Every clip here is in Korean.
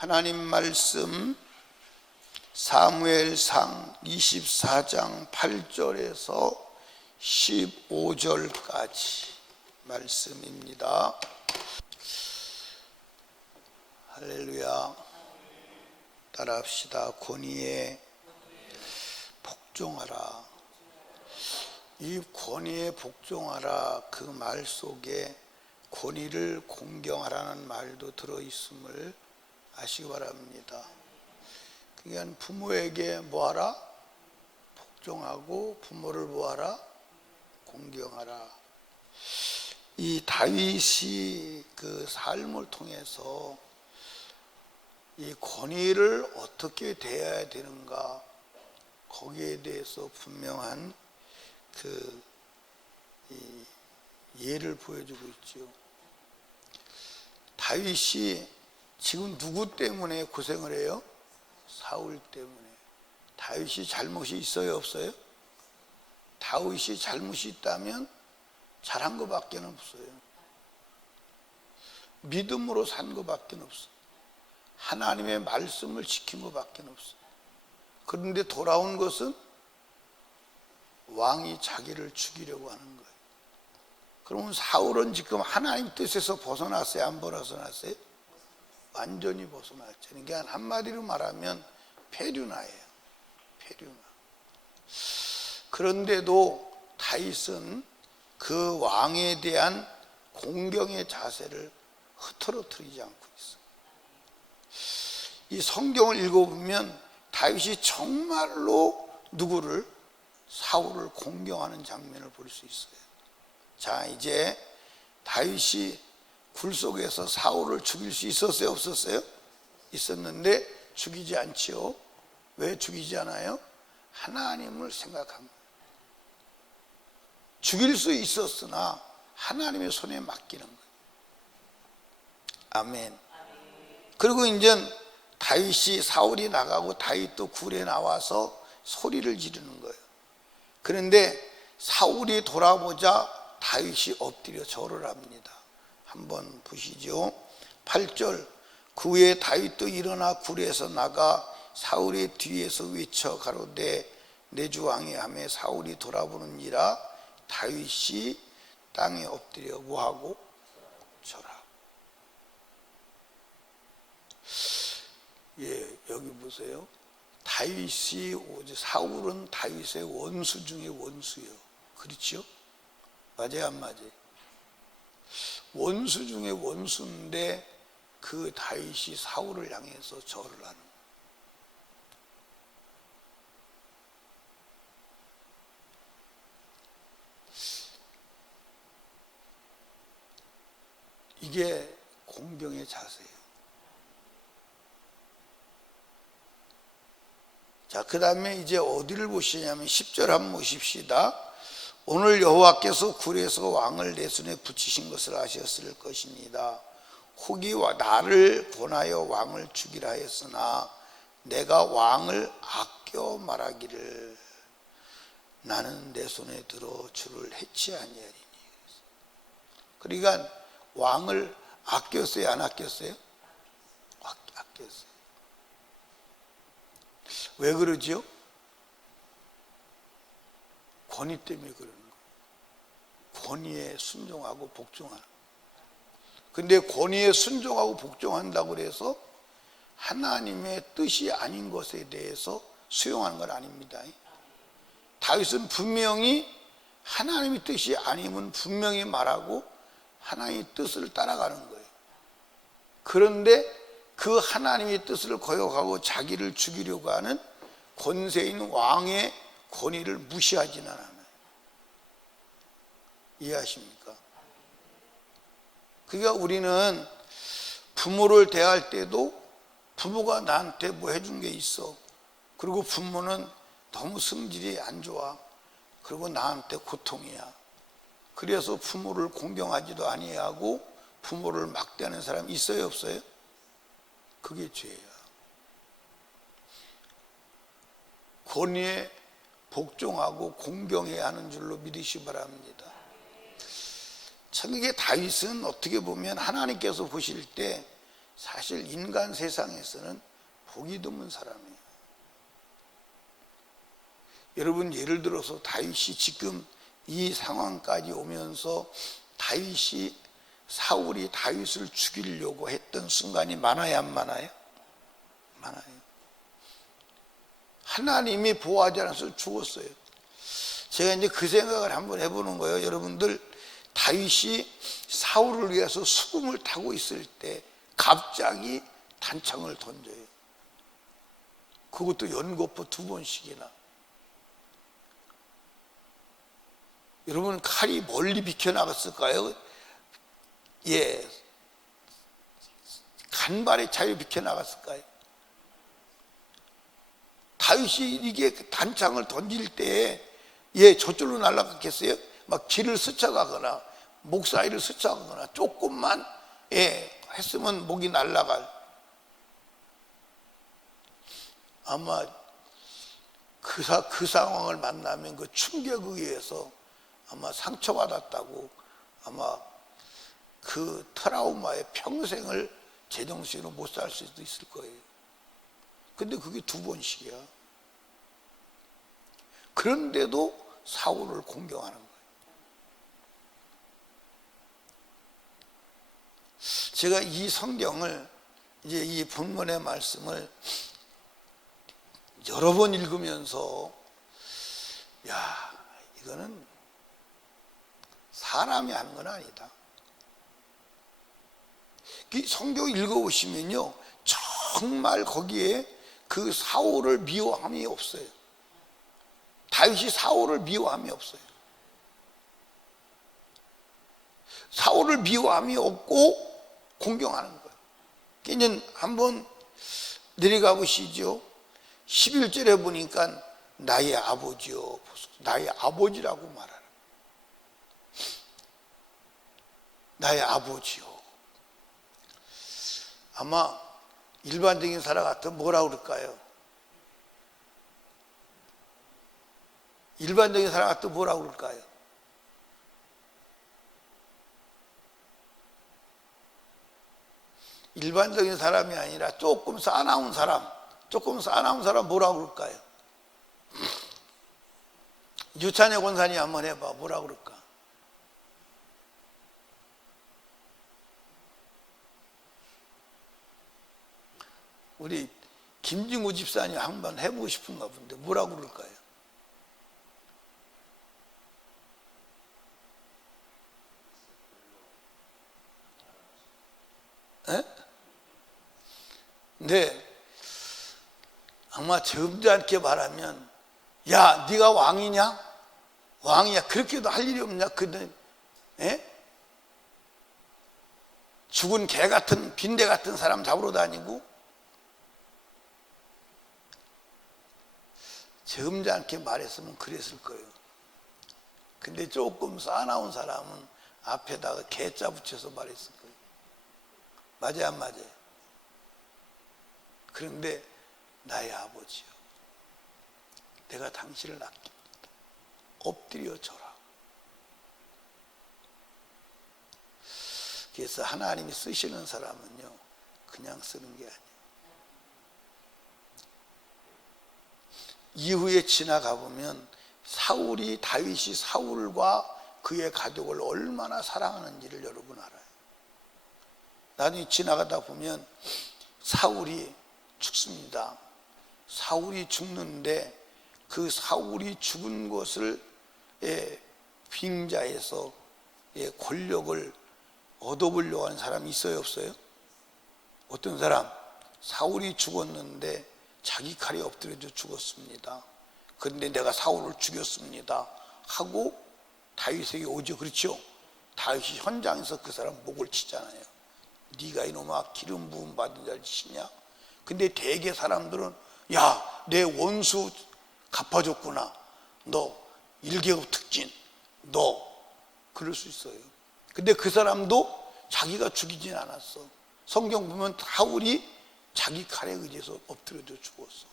하나님 말씀 사무엘상 24장 8절에서 15절까지 말씀입니다. 할렐루야. 따라합시다. 권위에 복종하라. 이 권위에 복종하라, 그 말 속에 권위를 공경하라는 말도 들어있음을 아시기 바랍니다. 그러니까 부모에게 뭐하라? 복종하고, 부모를 뭐하라? 공경하라. 이 다윗이 그 삶을 통해서 이 권위를 어떻게 대해야 되는가, 거기에 대해서 분명한 그 예를 보여주고 있죠. 다윗이 지금 누구 때문에 고생을 해요? 사울 때문에. 다윗이 잘못이 있어요, 없어요? 다윗이 잘못이 있다면 잘한 것밖에 없어요. 믿음으로 산 것밖에 없어요. 하나님의 말씀을 지킨 것밖에 없어요. 그런데 돌아온 것은 왕이 자기를 죽이려고 하는 거예요. 그러면 사울은 지금 하나님 뜻에서 벗어났어요? 안 벗어났어요? 완전히 벗어났죠. 그러니까 한마디로 말하면 페류나예요. 페류나. 그런데도 다윗은 그 왕에 대한 공경의 자세를 흐트러뜨리지 않고 있어요. 이 성경을 읽어보면 다윗이 정말로 누구를? 사울을 공경하는 장면을 볼 수 있어요. 자, 이제 다윗이 굴 속에서 사울을 죽일 수 있었어요, 없었어요? 있었는데 죽이지 않지요. 왜 죽이지 않아요? 하나님을 생각합니다. 죽일 수 있었으나 하나님의 손에 맡기는 거예요. 아멘. 그리고 이제 다윗이, 사울이 나가고 다윗도 굴에 나와서 소리를 지르는 거예요. 그런데 사울이 돌아보자 다윗이 엎드려 절을 합니다. 한번 보시죠. 8절. 그 후에 다윗도 일어나 굴에서 나가 사울의 뒤에서 외쳐 가로되 내 주 왕이 하매 사울이 돌아보는지라 다윗이 땅에 엎드려 뭐하고? 절하고. 예, 여기 보세요. 다윗이, 사울은 다윗의 원수 중에 원수예요. 그렇죠? 맞아요, 안 맞아요? 원수 중에 원수인데 그 다윗이 사울을 향해서 절을 하는 거예요. 이게 공경의 자세예요. 자, 그 다음에 이제 어디를 보시냐면 10절 한번 보십시다. 오늘 여호와께서 굴에서 왕을 내 손에 붙이신 것을 아셨을 것입니다. 혹이 나를 권하여 왕을 죽이라 했으나 내가 왕을 아껴 말하기를 나는 내 손에 들어 주를 해치 아니하리니. 그러니까 왕을 아꼈어요, 안 아꼈어요? 아꼈어요. 왜 그러지요? 권위 때문에 그러는 거예요. 권위에 순종하고 복종하는. 근데 권위에 순종하고 복종한다고 해서 하나님의 뜻이 아닌 것에 대해서 수용하는 건 아닙니다. 다윗은 분명히 하나님의 뜻이 아니면 분명히 말하고 하나님의 뜻을 따라가는 거예요. 그런데 그 하나님의 뜻을 거역하고 자기를 죽이려고 하는 권세인 왕의 권위를 무시하지는 않아요. 이해하십니까? 그러니까 우리는 부모를 대할 때도 부모가 나한테 뭐 해준 게 있어. 그리고 부모는 너무 성질이 안 좋아. 그리고 나한테 고통이야. 그래서 부모를 공경하지도 아니하고 부모를 막대하는 사람 있어요, 없어요? 그게 죄야. 권위에 복종하고 공경해야 하는 줄로 믿으시기 바랍니다. 참 이게 다윗은 어떻게 보면 하나님께서 보실 때 사실 인간 세상에서는 복이 드문 사람이에요. 여러분, 예를 들어서 다윗이 지금 이 상황까지 오면서 사울이 다윗을 죽이려고 했던 순간이 많아요, 안 많아요? 많아요. 하나님이 보호하지 않아서 죽었어요. 제가 이제 그 생각을 한번 해보는 거예요. 여러분들, 다윗이 사울을 위해서 수금을 타고 있을 때 갑자기 단창을 던져요. 그것도 연거푸 2번씩이나. 여러분, 칼이 멀리 비켜나갔을까요? 예, 간발의 차이로 비켜나갔을까요? 다윗이 이게 단창을 던질 때 저쪽으로 날아갔겠어요? 막 길을 스쳐가거나 목 사이를 스쳐가거나 조금만 했으면 목이 날아갈. 아마 그 상황을 만나면 그 충격에 의해서 아마 상처받았다고, 아마 그 트라우마에 평생을 제정신으로 못 살 수도 있을 거예요. 근데 그게 2번씩이야. 그런데도 사울을 공경하는 거예요. 제가 이 성경을, 이제 이 본문의 말씀을 여러 번 읽으면서, 야, 이거는 사람이 하는 건 아니다. 이 성경 읽어보시면요, 정말 거기에 그 사울을 미워함이 없어요. 다윗이 사울을 미워함이 없어요. 사울을 미워함이 없고 공경하는 거예요. 이제 한번 내려가 보시죠. 11절에 보니까 나의 아버지요, 나의 아버지라고 말하라. 나의 아버지요. 아마 일반적인 사람 같으면 뭐라고 그럴까요? 일반적인 사람 같으면 뭐라고 그럴까요? 일반적인 사람이 아니라 조금 싸나운 사람 뭐라고 그럴까요? 유찬혁 권사님 한번 해봐. 뭐라고 그럴까? 우리 김진구 집사님 한번 해보고 싶은가 본데 뭐라고 그럴까요? 에? 근데 아마 점잖게 말하면, 야, 네가 왕이냐? 왕이야. 그렇게도 할 일이 없냐? 근데 죽은 개 같은, 빈대 같은 사람 잡으러 다니고. 점잖게 말했으면 그랬을 거예요. 근데 조금 싸나운 사람은 앞에다가 개자 붙여서 말했을 거예요. 맞아요, 안 맞아요? 그런데 나의 아버지요, 내가 당신을 아낍니다. 엎드려 져라. 그래서 하나님이 쓰시는 사람은요, 그냥 쓰는 게 아니에요. 이후에 지나가 보면 다윗이 사울과 그의 가족을 얼마나 사랑하는지를 여러분 알아요. 나중에 지나가다 보면 사울이 죽습니다. 사울이 죽는데 그 사울이 죽은 것을 빙자해서 권력을 얻어보려고 하는 사람이 있어요, 없어요? 어떤 사람? 사울이 죽었는데 자기 칼에 엎드려져 죽었습니다. 그런데 내가 사울을 죽였습니다 하고 다윗에게 오죠. 그렇죠? 다윗이 현장에서 그 사람 목을 치잖아요. 네가 이놈아 기름 부음 받은 자를 치냐? 근데 대개 사람들은, 야, 내 원수 갚아줬구나, 너 1계급 특진, 너 그럴 수 있어요. 근데 그 사람도 자기가 죽이진 않았어. 성경 보면 사울이 자기 칼에 의지해서 엎드려져 죽었어.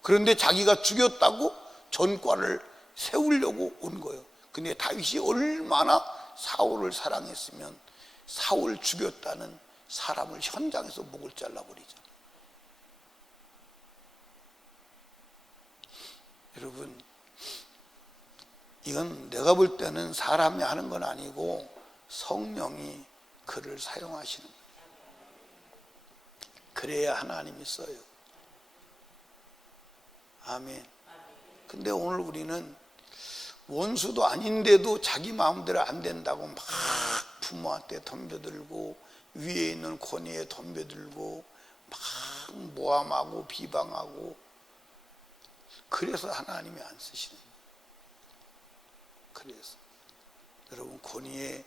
그런데 자기가 죽였다고 전과를 세우려고 온 거예요. 근데 다윗이 얼마나 사울을 사랑했으면 사울 죽였다는 사람을 현장에서 목을 잘라버리잖아요. 여러분, 이건 내가 볼 때는 사람이 하는 건 아니고 성령이 그를 사용하시는 거예요. 그래야 하나님이 써요. 아멘. 근데 오늘 우리는 원수도 아닌데도 자기 마음대로 안 된다고 막 부모한테 덤벼들고 위에 있는 권위에 덤벼들고 막 모함하고 비방하고, 그래서 하나님이 안 쓰시는 거예요. 그래서 여러분, 권위에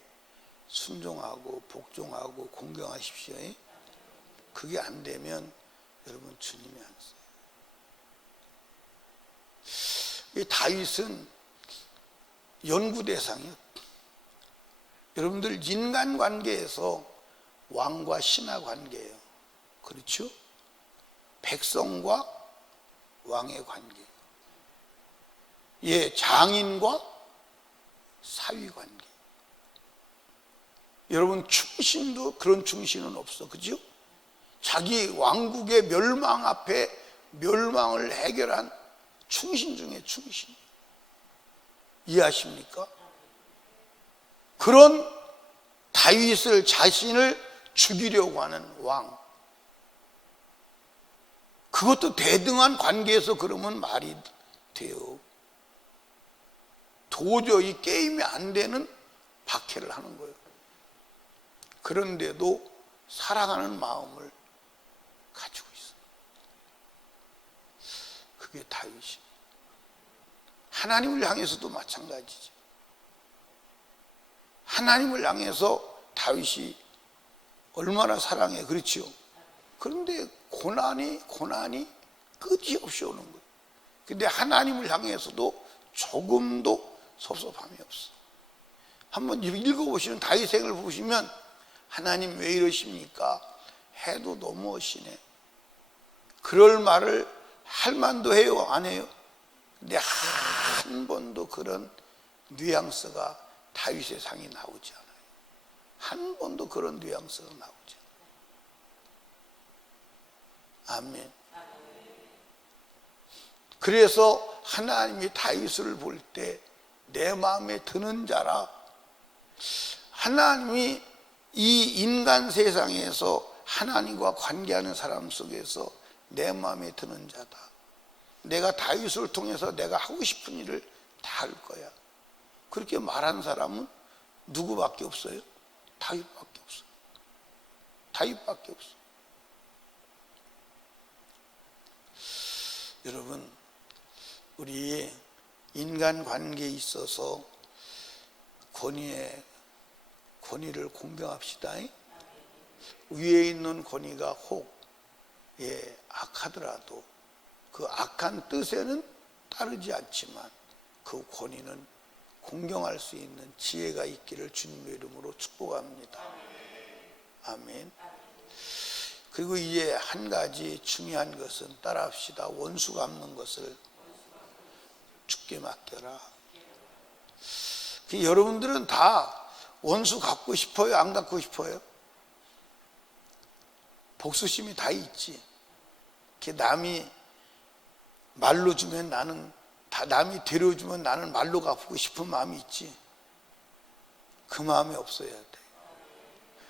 순종하고 복종하고 공경하십시오. 그게 안 되면 여러분, 주님이 안 써요. 이 다윗은 연구 대상이에요. 여러분들, 인간관계에서 왕과 신하 관계예요. 그렇죠? 백성과 왕의 관계, 장인과 사위 관계. 여러분, 충신도 그런 충신은 없어. 그죠? 자기 왕국의 멸망 앞에 멸망을 해결한 충신 중에 충신. 이해하십니까? 그런 다윗을, 자신을 죽이려고 하는 왕, 그것도 대등한 관계에서 그러면 말이 돼요. 도저히 게임이 안 되는 박해를 하는 거예요. 그런데도 사랑하는 마음을 가지고 있어요. 그게 다윗이. 하나님을 향해서도 마찬가지죠. 하나님을 향해서 다윗이 얼마나 사랑해. 그렇죠? 그런데 고난이 끝이 없이 오는 거예요. 근데 하나님을 향해서도 조금도 섭섭함이 없어. 한번 읽어보시면, 다윗 생을 보시면 하나님 왜 이러십니까? 해도 너무하시네. 그럴 말을 할 만도 해요, 안 해요? 근데 한 번도 그런 뉘앙스가 다윗의 상이 나오지 않아요. 한 번도 그런 뉘앙스가 나오지 않아요. 아멘. 그래서 하나님이 다윗을 볼 때 내 마음에 드는 자라. 하나님이 이 인간 세상에서 하나님과 관계하는 사람 속에서 내 마음에 드는 자다. 내가 다윗을 통해서 내가 하고 싶은 일을 다 할 거야. 그렇게 말한 사람은 누구밖에 없어요? 다윗밖에 없어요. 다윗밖에 없어요. 여러분, 우리 인간관계에 있어서 권위를 공경합시다. 위에 있는 권위가 혹 악하더라도 그 악한 뜻에는 따르지 않지만 그 권위는 공경할 수 있는 지혜가 있기를 주님의 이름으로 축복합니다. 아멘. 그리고 이제 한 가지 중요한 것은 따라합시다. 원수 갚는 것을 주께 맡겨라. 여러분들은 다 원수 갚고 싶어요? 안 갚고 싶어요? 복수심이 다 있지. 남이 말로 주면 남이 데려주면 나는 말로 갚고 싶은 마음이 있지. 그 마음이 없어야 돼.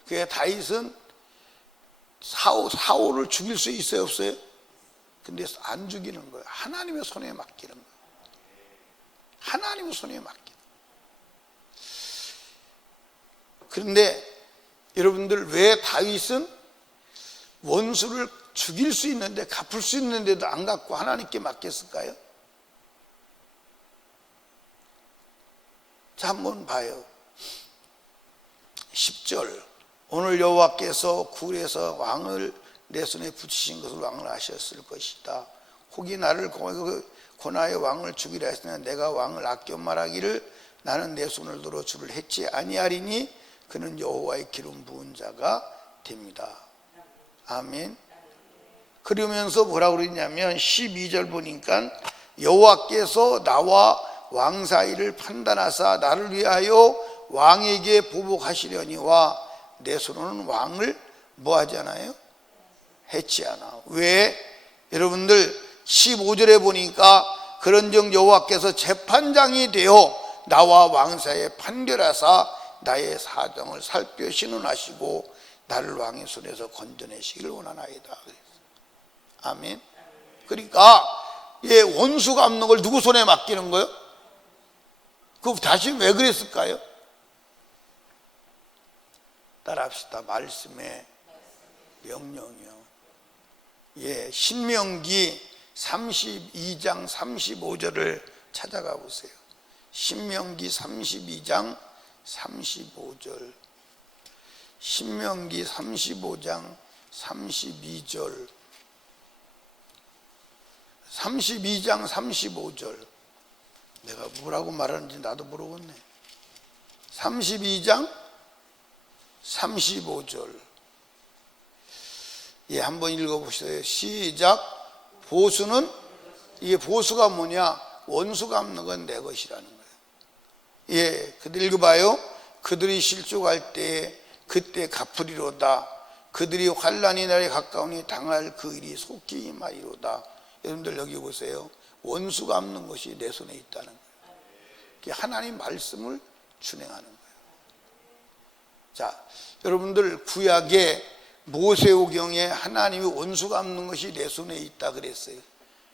그래서 다윗은 사울을 죽일 수 있어요, 없어요? 근데 안 죽이는 거예요. 하나님의 손에 맡기는 거예요. 하나님의 손에 맡기는 거예요. 그런데 여러분들, 왜 다윗은 원수를 죽일 수 있는데, 갚을 수 있는데도 안 갚고 하나님께 맡겼을까요? 자, 한번 봐요. 10절. 오늘 여호와께서 굴에서 왕을 내 손에 붙이신 것을 왕을 아셨을 것이다. 혹이 나를 고나의 왕을 죽이라 했으나 내가 왕을 아껴 말하기를 나는 내 손을 들어 주를 해치 아니하리니 그는 여호와의 기름 부은 자가 됩니다. 아멘. 그러면서 뭐라고 그러냐면 12절 보니까 여호와께서 나와 왕 사이를 판단하사 나를 위하여 왕에게 보복하시려니와 내 손으로는 왕을 뭐 하지 않아요? 해치 않아. 왜? 여러분들 15절에 보니까 그런즉 여호와께서 재판장이 되어 나와 왕 사이에 판결하사 나의 사정을 살펴 신원하시고 나를 왕의 손에서 건져내시길 원하나이다. 아멘. 그러니까 원수 갚는 걸 누구 손에 맡기는 거예요? 그 다시 왜 그랬을까요? 따라합시다. 말씀의 명령이요. 신명기 32장 35절을 찾아가 보세요. 신명기 32장 35절. 신명기 35장 32절. 32장 35절. 내가 뭐라고 말하는지 나도 모르겠네. 32장 35절. 한번 읽어보세요. 시작. 보수는, 이게 보수가 뭐냐? 원수 갚는 건 내 것이라는 거예요. 그들 읽어봐요. 그들이 실족할 때에 그때 갚으리로다. 그들이 환난이 날에 가까우니 당할 그 일이 속히 임하리로다. 여러분들 여기 보세요. 원수 갚는 것이 내 손에 있다는 거예요. 하나님 말씀을 준행하는 거예요. 자, 여러분들 구약의 모세오경에 하나님이 원수 갚는 것이 내 손에 있다 그랬어요.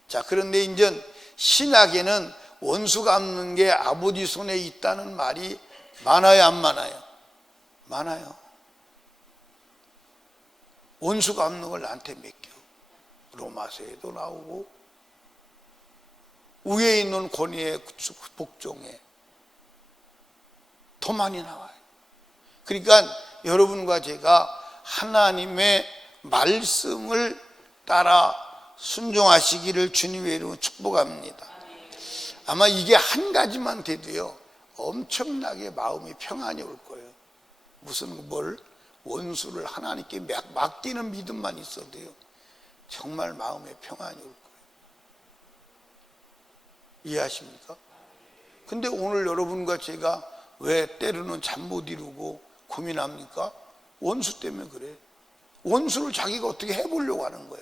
자, 그런데 이제 신약에는 원수 갚는 게 아버지 손에 있다는 말이 많아요, 안 많아요? 많아요. 원수 갚는 걸 나한테 맡겨. 로마서에도 나오고 위에 있는 권위의 복종에 더 많이 나와요. 그러니까 여러분과 제가 하나님의 말씀을 따라 순종하시기를 주님의 이름으로 축복합니다. 아마 이게 한 가지만 돼도요 엄청나게 마음이 평안이 올 거예요. 무슨 원수를 하나님께 맡기는 믿음만 있어도요 정말 마음에 평안이 올 거예요. 이해하십니까? 근데 오늘 여러분과 제가 왜 때로는 잠 못 이루고 고민합니까? 원수 때문에 그래. 원수를 자기가 어떻게 해보려고 하는 거야.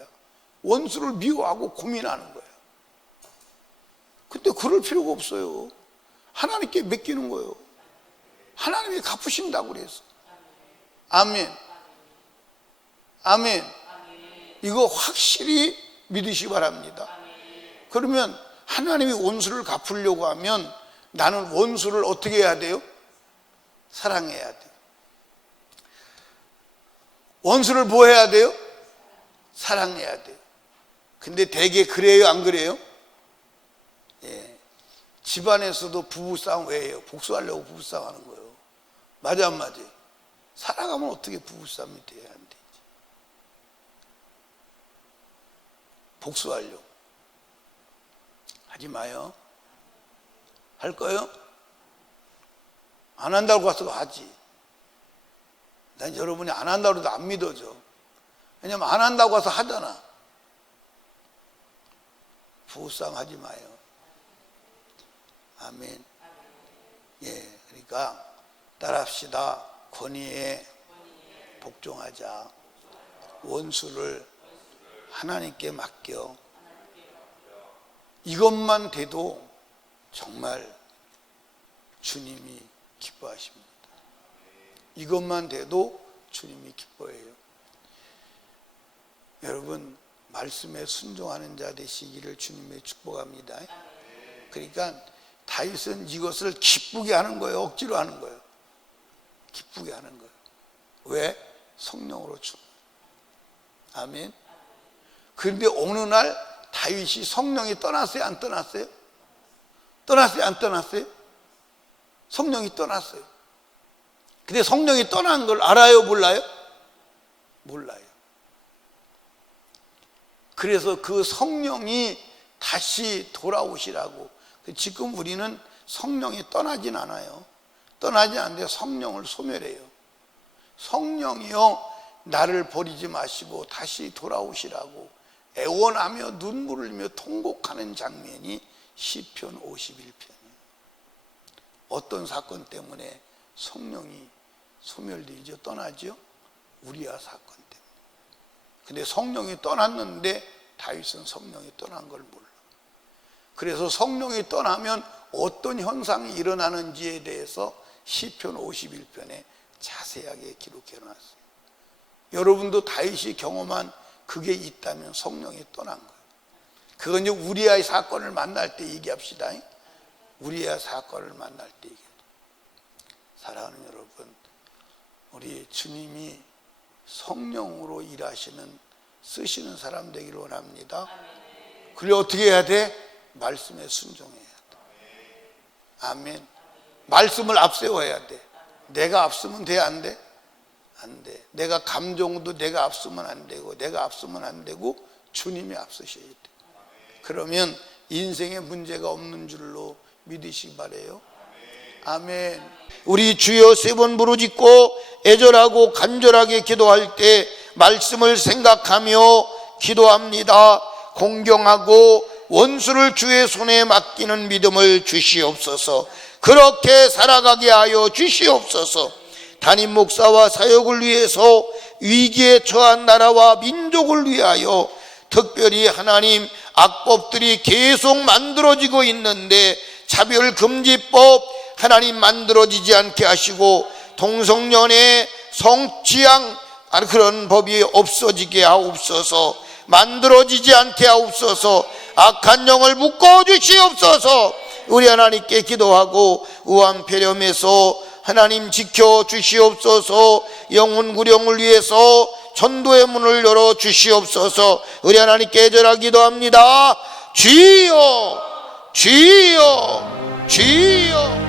원수를 미워하고 고민하는 거야. 근데 그럴 필요가 없어요. 하나님께 맡기는 거예요. 하나님이 갚으신다고 그래서. 아멘. 아멘. 이거 확실히 믿으시기 바랍니다. 그러면 하나님이 원수를 갚으려고 하면 나는 원수를 어떻게 해야 돼요? 사랑해야 돼요. 원수를 뭐 해야 돼요? 사랑해야 돼요. 근데 대개 그래요, 안 그래요? 집안에서도 부부싸움 왜 해요? 복수하려고 부부싸움 하는 거예요. 맞아, 안 맞아요? 살아가면 어떻게 부부싸움이 돼야 안 되지? 복수하려고. 하지 마요. 할 거예요? 안 한다고 가서 하지. 난 여러분이 안 한다고 해도 안 믿어져. 왜냐면 안 한다고 해서 하잖아. 부부싸움 하지 마요. 아멘. 그러니까 따라합시다. 권위에 복종하자. 원수를 하나님께 맡겨. 이것만 돼도 정말 주님이 기뻐하십니다. 이것만 돼도 주님이 기뻐해요. 여러분 말씀에 순종하는 자 되시기를 주님의 축복합니다. 그러니까 다윗은 이것을 기쁘게 하는 거예요, 억지로 하는 거예요. 기쁘게 하는 거예요. 왜? 성령으로 주. 아멘. 그런데 어느 날 다윗이 성령이 떠났어요, 안 떠났어요? 떠났어요, 안 떠났어요? 성령이 떠났어요. 근데 성령이 떠난 걸 알아요, 몰라요? 몰라요. 그래서 그 성령이 다시 돌아오시라고. 지금 우리는 성령이 떠나진 않아요. 떠나지 않는데 성령을 소멸해요. 성령이요 나를 버리지 마시고 다시 돌아오시라고 애원하며 눈물을 흘리며 통곡하는 장면이 시편 51편이에요. 어떤 사건 때문에 성령이 소멸되죠? 떠나죠? 우리아 사건 때문에. 근데 성령이 떠났는데 다윗은 성령이 떠난 걸 몰라. 그래서 성령이 떠나면 어떤 현상이 일어나는지에 대해서 시편 51편에 자세하게 기록해 놨어요. 여러분도 다윗이 경험한 그게 있다면 성령이 떠난 거예요. 그건 이제 우리아의 사건을 만날 때 얘기합시다. 우리아 사건을 만날 때 얘기합니다. 사랑하는 여러분, 우리 주님이 성령으로 일하시는, 쓰시는 사람 되기를 원합니다. 그래 어떻게 해야 돼? 말씀에 순종해야 돼. 아멘. 말씀을 앞세워야 돼. 내가 앞서면 돼, 안 돼? 안 돼. 내가 감정도 내가 앞서면 안 되고, 내가 앞서면 안 되고, 주님이 앞서셔야 돼. 그러면 인생에 문제가 없는 줄로 믿으시기 바라요. 아멘. 우리 주여 세 번 부르짖고 애절하고 간절하게 기도할 때 말씀을 생각하며 기도합니다. 공경하고 원수를 주의 손에 맡기는 믿음을 주시옵소서. 그렇게 살아가게 하여 주시옵소서. 담임 목사와 사역을 위해서 위기에 처한 나라와 민족을 위하여 특별히 하나님 악법들이 계속 만들어지고 있는데 차별금지법 하나님 만들어지지 않게 하시고 동성연애 성취양 그런 법이 없어지게 하옵소서. 만들어지지 않게 하옵소서. 악한 영을 묶어주시옵소서. 우리 하나님께 기도하고 우한폐렴에서 하나님 지켜주시옵소서. 영혼 구령을 위해서 전도의 문을 열어주시옵소서. 우리 하나님께 애절하게 기도합니다. 주여 주여 주여.